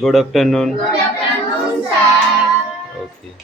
Good afternoon. Good afternoon, sir. Okay.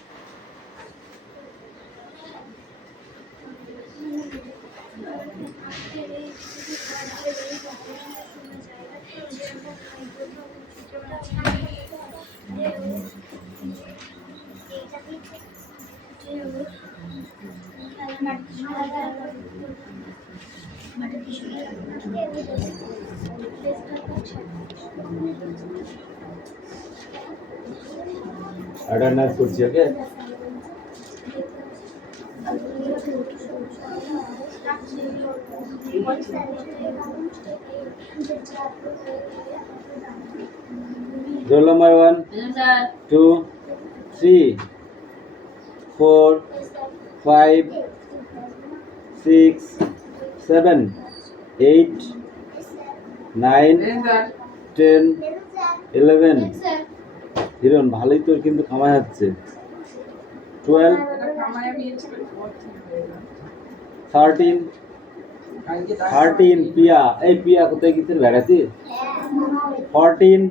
Attendance করছি, ওকে? Roll number 1, 2, 3, 4, 5, 6, 7, 8, 9, 10, 11. Hiran ভালোই তোর কিন্তু কামাই হচ্ছে। 12, 13, পিয়া। এই পিয়া কোথায় গেছে বেড়াতে? 14,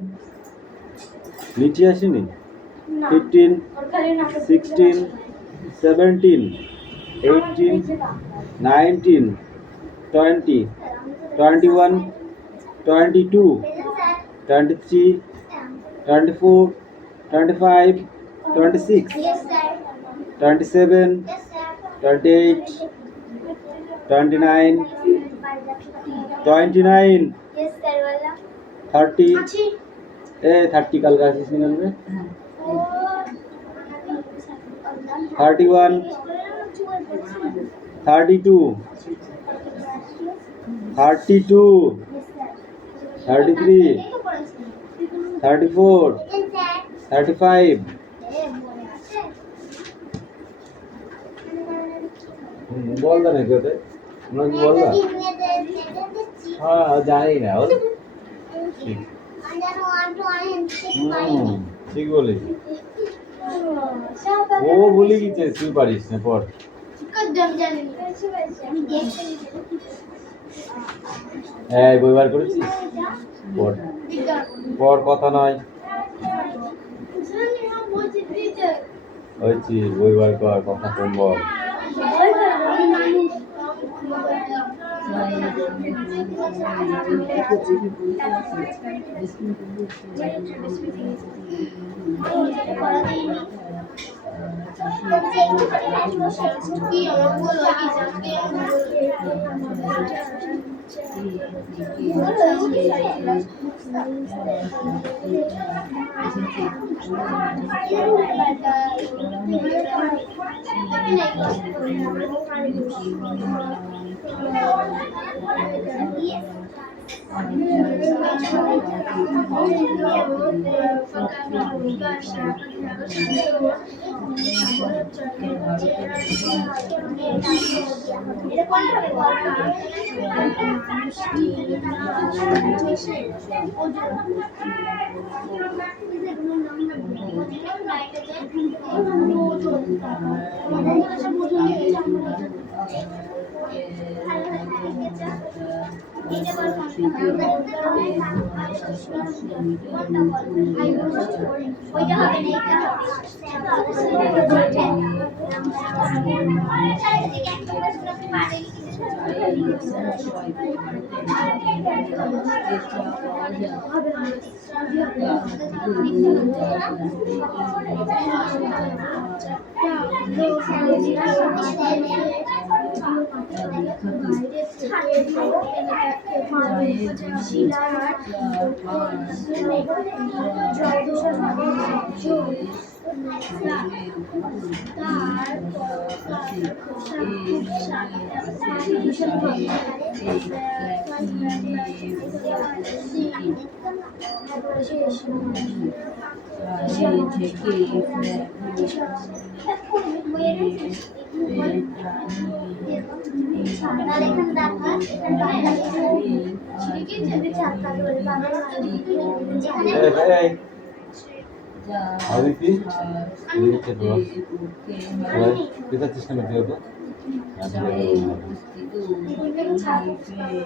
নিচে আসেনি? 15, 16, 17, 18, 19, 20, 21, 22, 23, 24, 25, 26, 27, 28, 29, 29, 30. 30 কালকে আসিস নি কালকে? 31, 32, 32, 33, 34, 35. বল না নাকি ওতে? আমরা কি বললাম? হ্যাঁ জানি না ওর ঠিক বলিস। ও ভুলে গেছে, তুই পারিস না। পর বই বার করেছিস? পর পর কথা নয় হয়েছি, বই বার কর, কথা কম বল। Aditi, ini kedua. Kita cisna berjodoh. চায়ে উপস্থিত কমাতে সাহায্য করে।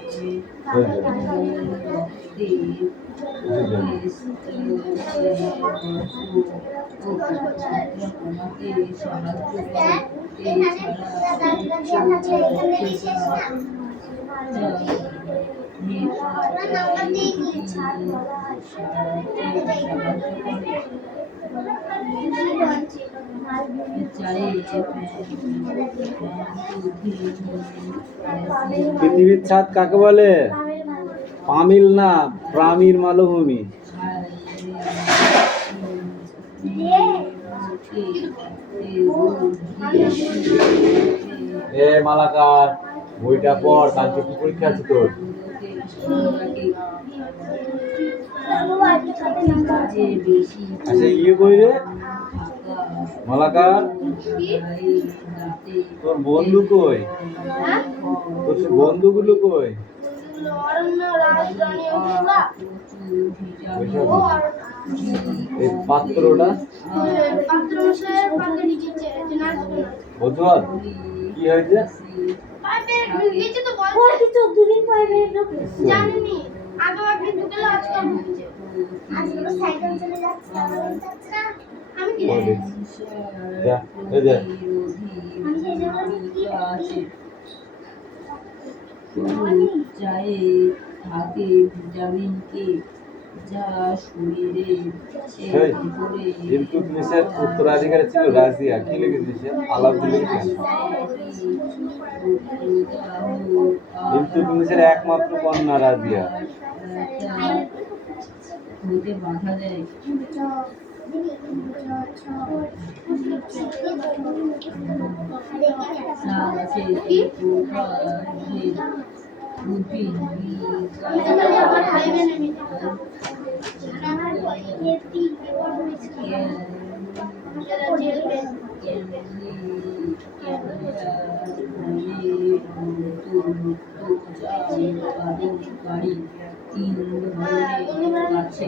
পৃথিবীর ছাদ কাকে বলে? পামিল না, প্রামীর মালভূমি। এ মালাকার, বইটা পড়, কালকে কি পরীক্ষা আছে তোর? আচ্ছা ইয়ে কই রে মালাকার, তোর বন্ধু কই? তোর সে বন্ধুগুলো কই? এই পাত্রটা বধুয়ার কি হয়েছে? চায়ে থাকে ভিটামিন কে, যা শরীরের ইলতুৎমিশের উত্তরাধিকারী ছিল রাজিয়া। কি লিখেছিস? আলাউদ্দিন লিখেছিস? ইলতুৎমিশের একমাত্র কন্যা রাজিয়া। হতে বাধা দেয়। তিন ধরনের আছে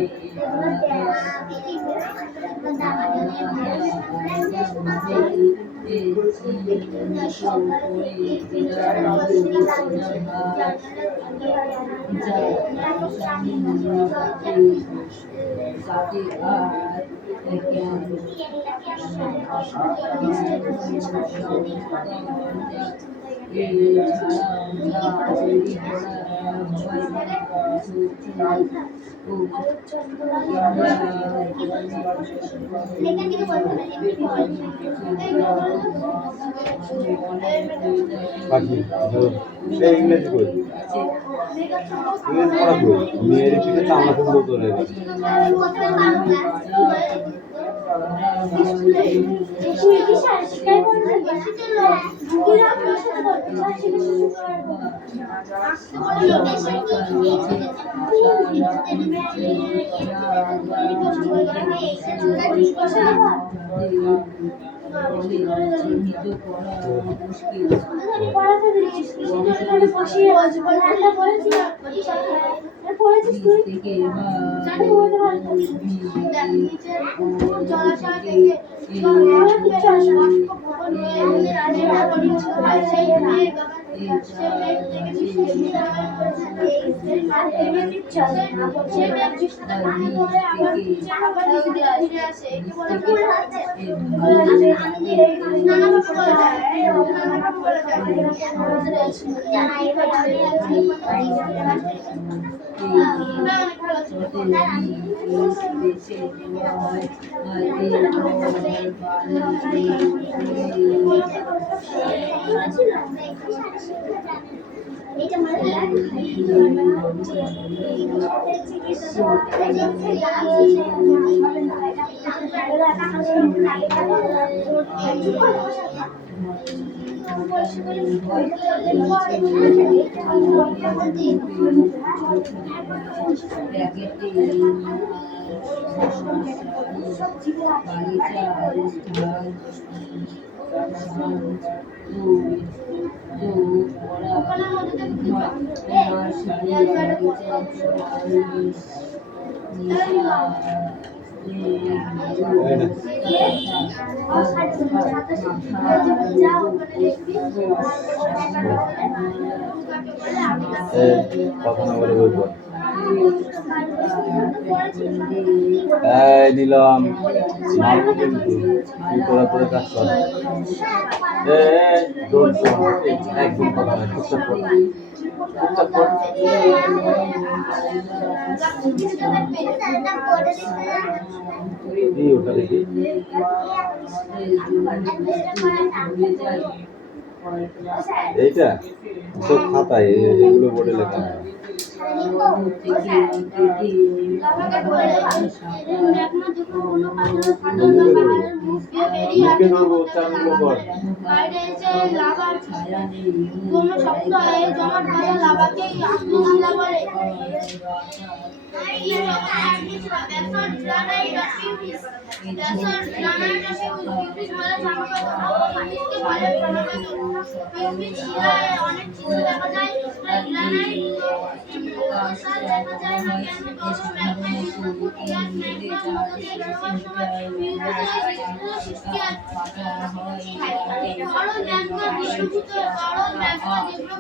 পাখি সে ইংরেজি বই, ইংরেজি পড়া বই। মেয়ের পিঠে চামড়া তুললো তোরে। কথা না বলে বই পড়। এই নিলাম মারবো কিন্তু তুই তোরা তোরা কাজ কর। একদম কথা নয়, চুপচাপ কর, চুপচাপ কর। এই ওটা দেখি এইটা সব খাতায় এগুলো বোর্ডে লেখা হয়। মুখে ধরবো উচ্চারণগুলো কর।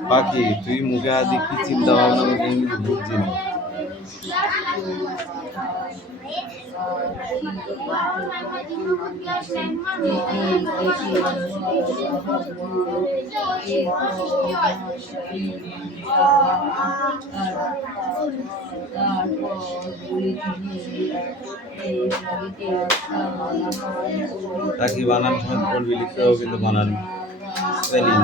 বাকি তুই মুখে আদি কি চিন্তা ভাবনা করছিস আমি কিছু বুঝছি না। তাকে বানান সময় পড়বি, লিখতে হবে কিন্তু বানান স্পেলিং।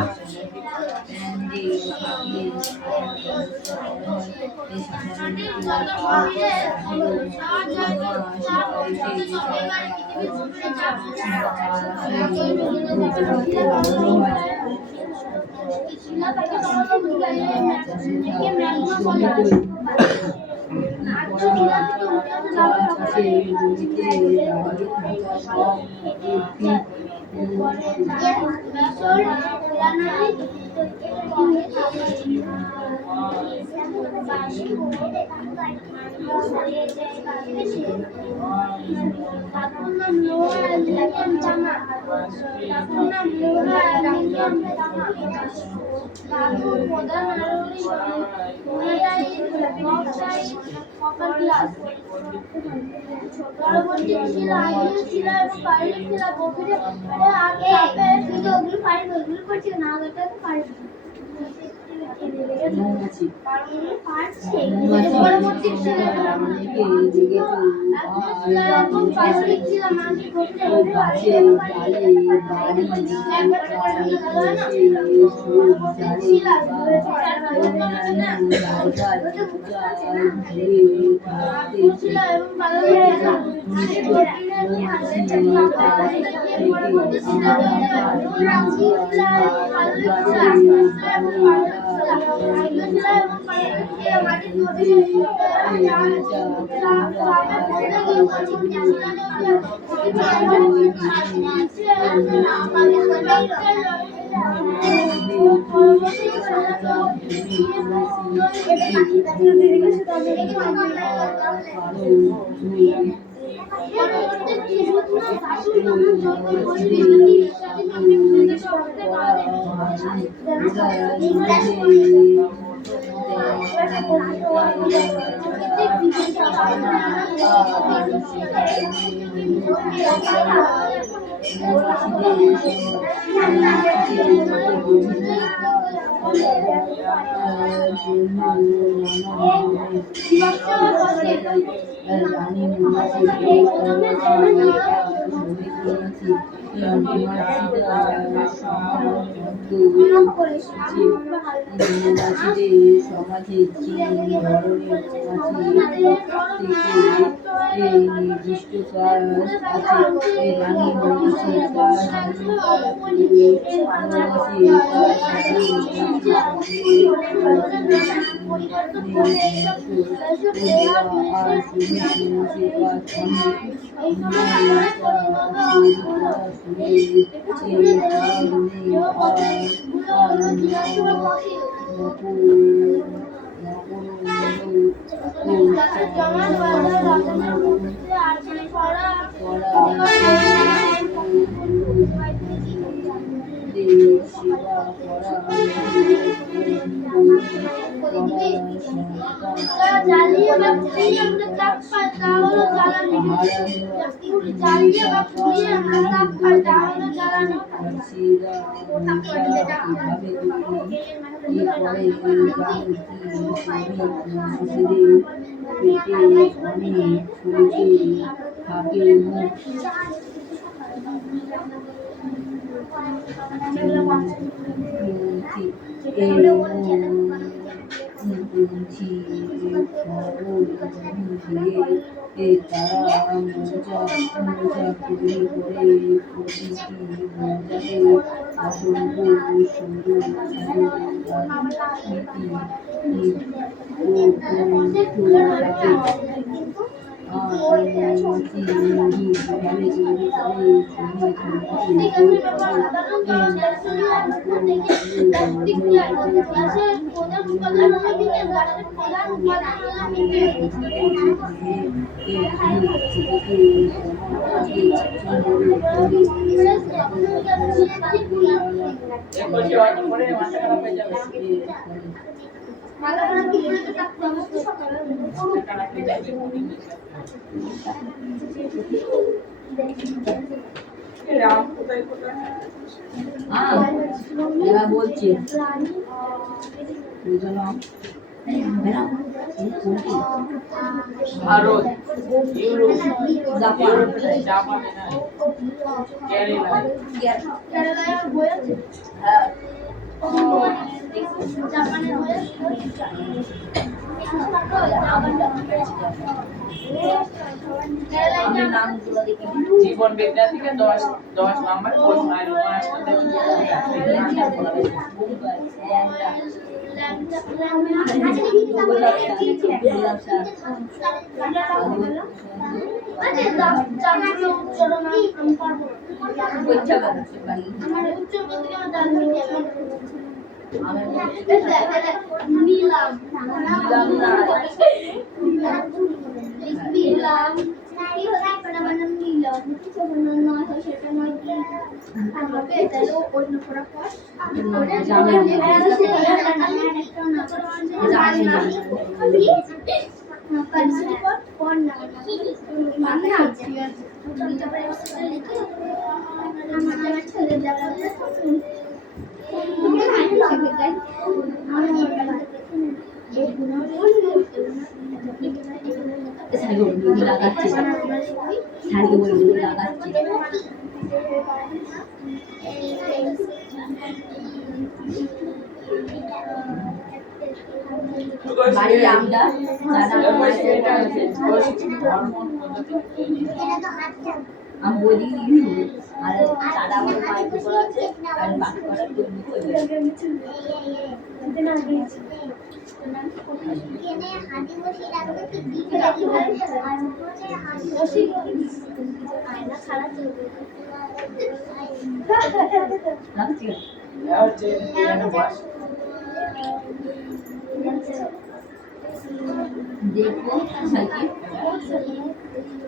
তারা মোজা তৈরি করে প্রতিটি মোজাতে অসংখ্য সুন্দর এরা বলছে ভারত, ইউরোপ, জাপান জাপানে না, কেরালা, আমি নামগুলো দেখি জীবন বিজ্ঞান থেকে 10 নাম্বার প্রশ্ন আর বাড়ির আমটা আমি বলি আর দাদা আমার পায়ে পুকুর আছে আর বাকি করা তৈরি করবে দেখবো সাইকেল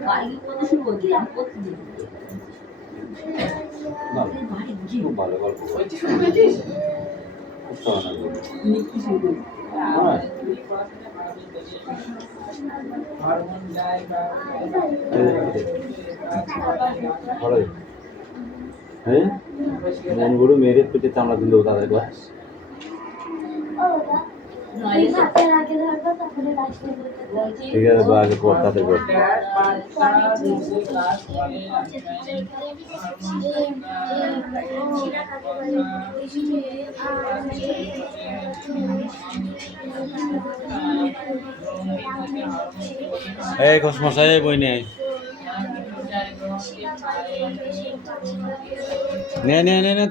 বাড়ি কত শুরু করবি আমি প্রতিদিন বাড়ি বুঝি খুব ভালো গল্প ওইটি শুরু করেছিস? খুব সহনা গল্প কি শুরু করবি হরমোন যায় বা হ্যাঁ মন গরু মেরে পেটে চামড়া দিল তাদের ক্লাস ঠিক আছে বা আগে পর তাদের পর এই কসমশাই বই নে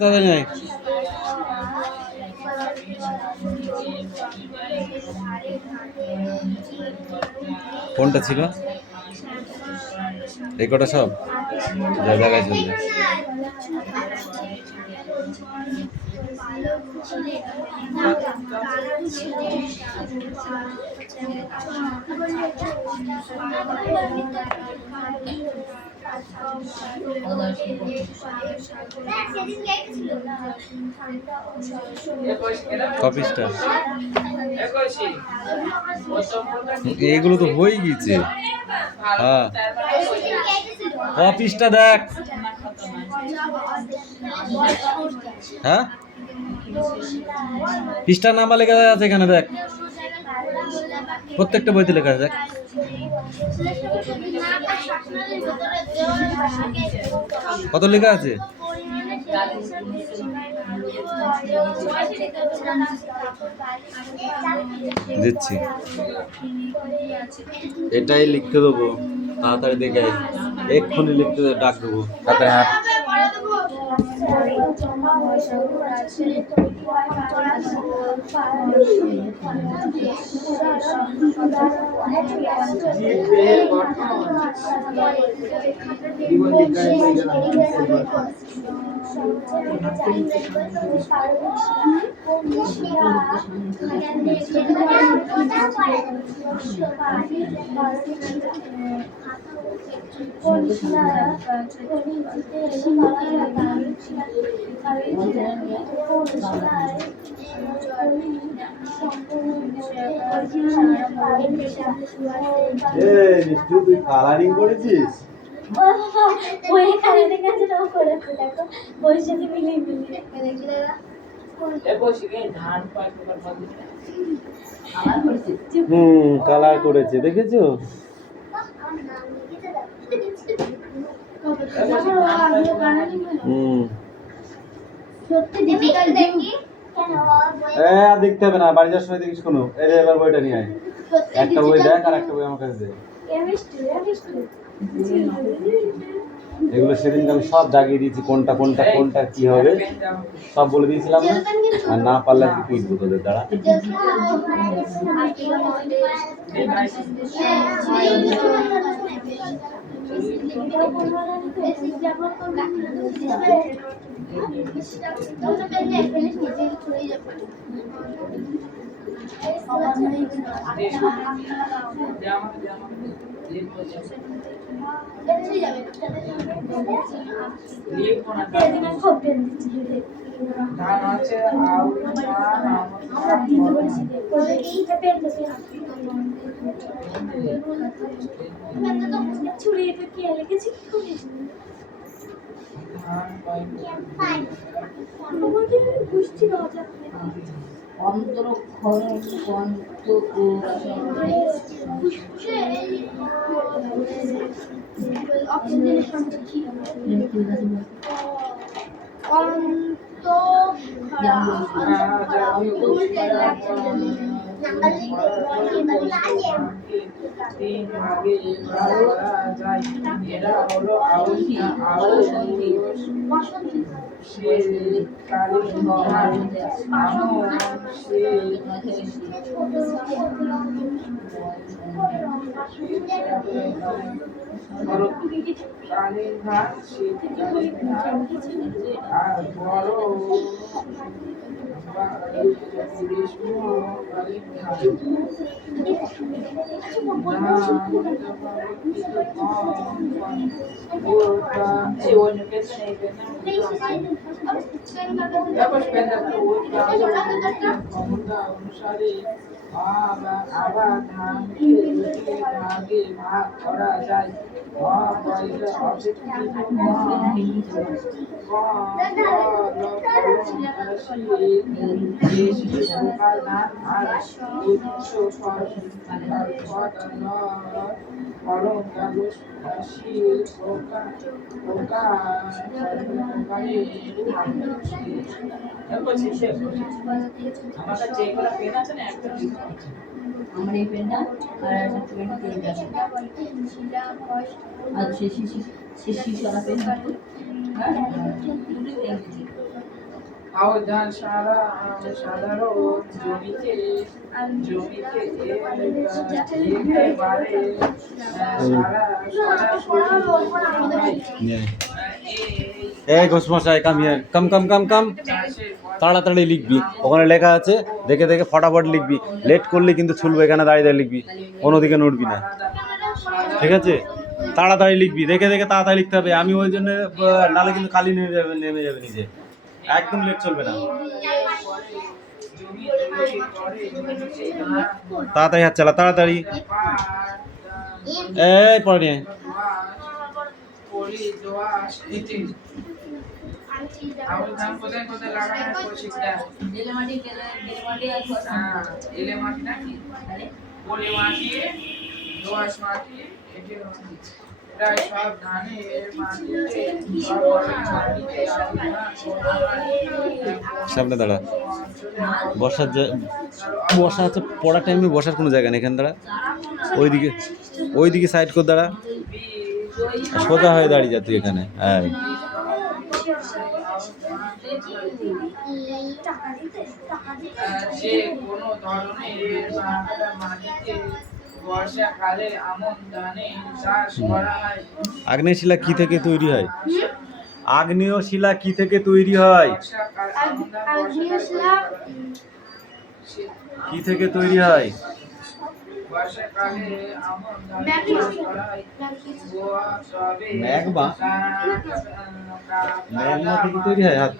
তাদের নেই কোনটা ছিল এই কটা সব যা জায়গায় চলবে কপিসটা একুশে এগুলো তো হয়ে গেছে। হ্যাঁ কপিসটা দেখ। হ্যাঁ পৃষ্ঠার নাম্বার লেখা আছে এখানে দেখ, প্রত্যেকটা বইতে লেখা আছে দেখ। কত লেখা আছে? দিচ্ছি, এটাই লিখতে দেবো, তাড়াতাড়ি দেখে এক্ষুনি লিখতে ডাক দেবো, তাড়াতাড়ি হাত। তুই কালারিং করেছিস? কালার করেছে, দেখেছো? দেখতে হবে না, বাড়ি যাওয়ার সময় দেখিস কোনো। এবার বইটা নিয়ে আয়, একটা বই দেখ আর একটা বই আমার কাছে দে। এগুলো সেদিনকে আমি সব দাগিয়ে দিয়েছি, কোনটা কোনটা কোনটা কি হবে সব বলে দিয়েছিলাম না, আর না পারলে কি পিটবো তোদের দ্বারা। আবার ধানকে দুটি ভাগে ভাগ করা যায়। আমার এই পেনটা আর একটা পেন আছে আর শেষি সারা পেন আওধান সাধারণ জমিতে একেবারে এই ঘোষমশাই কাম হিয়ার, কাম কাম কাম কাম, তাড়াতাড়ি লিখবি, ওখানে লেখা আছে দেখে দেখে ফটাফট লিখবি, লেট করলে কিন্তু ছুলবো, এখানে দাঁড়িয়ে দাঁড়িয়ে লিখবি, কোনো দিকে নড়বি না, ঠিক আছে? তাড়াতাড়ি লিখবি, দেখে দেখে তাড়াতাড়ি লিখতে হবে। আমি ওই জন্য নালে কিন্তু খালি নেমে যাবে নিজে, একদম লেট চলবে না। তাড়াতাড়ি হাত চালা, তাড়াতাড়ি। এই পড়ে নিয়ে কোথায় কোথায় লাগানো শিখতে এলেমাটি আর ধোসা। এলে মাটি নাকি বলে মাটি দোআঁশ মাটি এঁটেল মাটি প্রায় সব ধানের মাটিতে সব মাটিতে সামনে দাঁড়া। বসা আছে, পড়ার টাইমে বসার কোনো জায়গা নেই, এখানে দাঁড়া। ওইদিকে সাইড করে দাঁড়া, সোজা হয়ে দাঁড়িয়ে যা তুই এখানে। হ্যাঁ, যে কোনো ধরনের মাটিতে বর্ষাকালে আমন ধানের চাষ করা হয়। আগ্নেয় শিলা কি থেকে তৈরি হয়? আগ্নেয় শিলা কি থেকে তৈরি হয়? কি থেকে তৈরি হয়? বর্ষাকালে আমন ধানের চাষ করা হয়। ম্যাগমা থেকে তৈরি হয়। হাত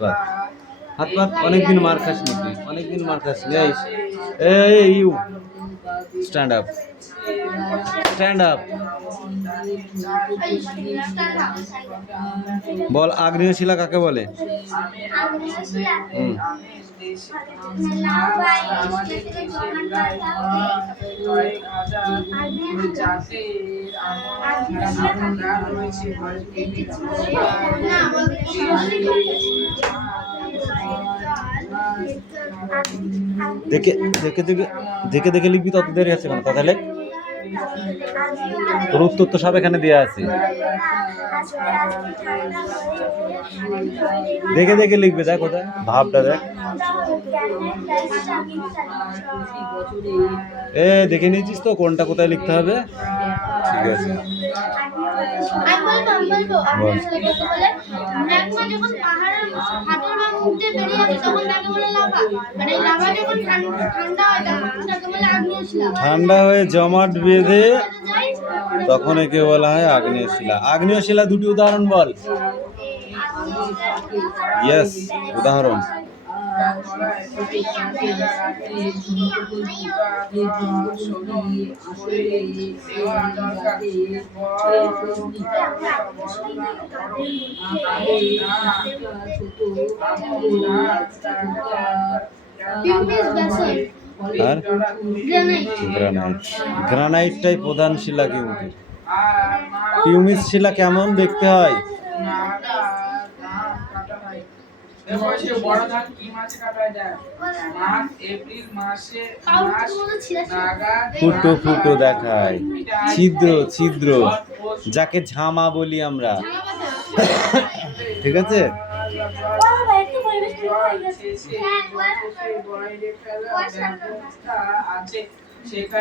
পাত অনেকদিন মার খাস নি তুই, অনেকদিন মার খাস নি। এই you stand up, stand up. বল আগ্নেয় শিলা কাকে বলে? দেখে দেখে দেখে দেখে দেখে লিখবি, তত দেরি আছে কেন? তাহলে তোর উত্তর তো সব এখানে দেওয়া আছে, দেখে দেখে লিখবে। দেখ কোথায় ভাবটা দেখ, দেখে নিয়েছিস তো কোনটা কোথায় লিখতে হবে? ঠিক আছে, ঠান্ডা হয়ে জমাট বেঁধে তখন একে বলা হয় আগ্নেয় শিলা। আগ্নেয় শিলা দুটি উদাহরণ বল। ইয়েস, উদাহরণ। আর গ্রানাইটটাই প্রধান শিলা। হিউমিস শিলা কেমন দেখতে হয়? ফুটো ফুটো দেখায়, ছিদ্র ছিদ্র, যাকে ঝামা বলি আমরা। ঠিক আছে,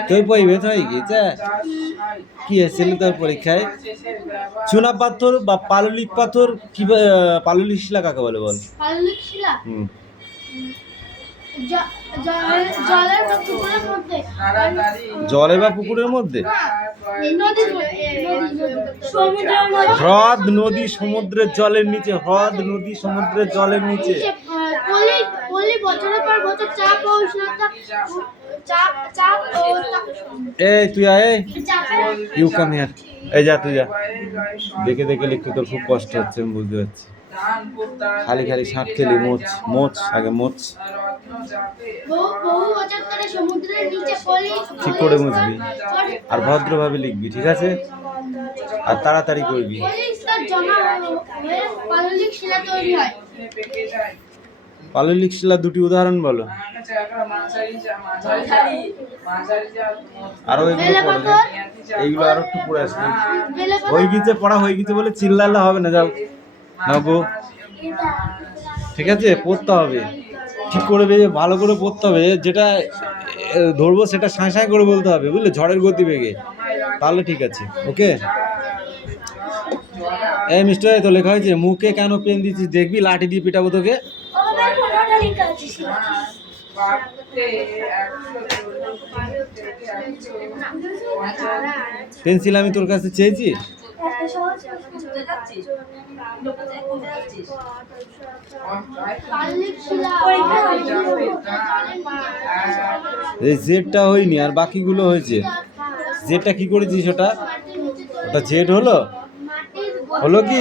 তুই পরিবেশ হয়ে গেছে কি এসেছিল তোর পরীক্ষায়? চুনা পাথর বা পাললিক পাথর কি, পাললিক শিলা কাকে বলে বল? পাললিক শিলা জলে বা পুকুরের মধ্যে? হ্রদ, নদী, সমুদ্রের জলের নিচে। হ্রদ, নদী, সমুদ্রের জলের নিচে। বছরের পর বছর চাপ ও উষ্ণতা এই তুই আয়, ইউ কাম হিয়ার। এই যা, তুই যা। দেখে দেখে লিখতে তোর খুব কষ্ট হচ্ছে, আমি বুঝতে পারছি। খালি খালি শাঁখ খেলি, মোচ মোচ, আগে মোচ। ঠিক করে মুছবি আর ভদ্রভাবে লিখবি, ঠিক আছে? আর তাড়াতাড়ি করবি। পাললিক শিলা দুটি উদাহরণ বলো। আরো এগুলো পড়ে, এইগুলো আরো একটু পড়ে আসবে। হয়ে গেছে পড়া, হয়ে গেছে বলে চিল্লালে হবে না। যাও নাও গো, ঠিক আছে? পড়তে হবে ঠিক করে, ভালো করে পড়তে হবে। যেটা ধরবো সেটা সাঁই সাঁই করে বলতে হবে, বুঝলে? ঝড়ের গতি বেগে, তাহলে ঠিক আছে। ওকে, এই মিস্টার, তো লেখা হয়েছে। মুখে কেন পেন দিচ্ছিস? দেখবি লাঠি দিয়ে পিটাবো তোকে। পেন্সিল আমি তোর কাছে চেয়েছি? কোথায় যাচ্ছিস? কোথায় যাচ্ছিস? কালিক শিলা এই জেডটা হয়নি আর বাকিগুলো হয়েছে। জেডটা কি করেছিস ওটা? ওটা জেড হলো? মাটির হলো কি?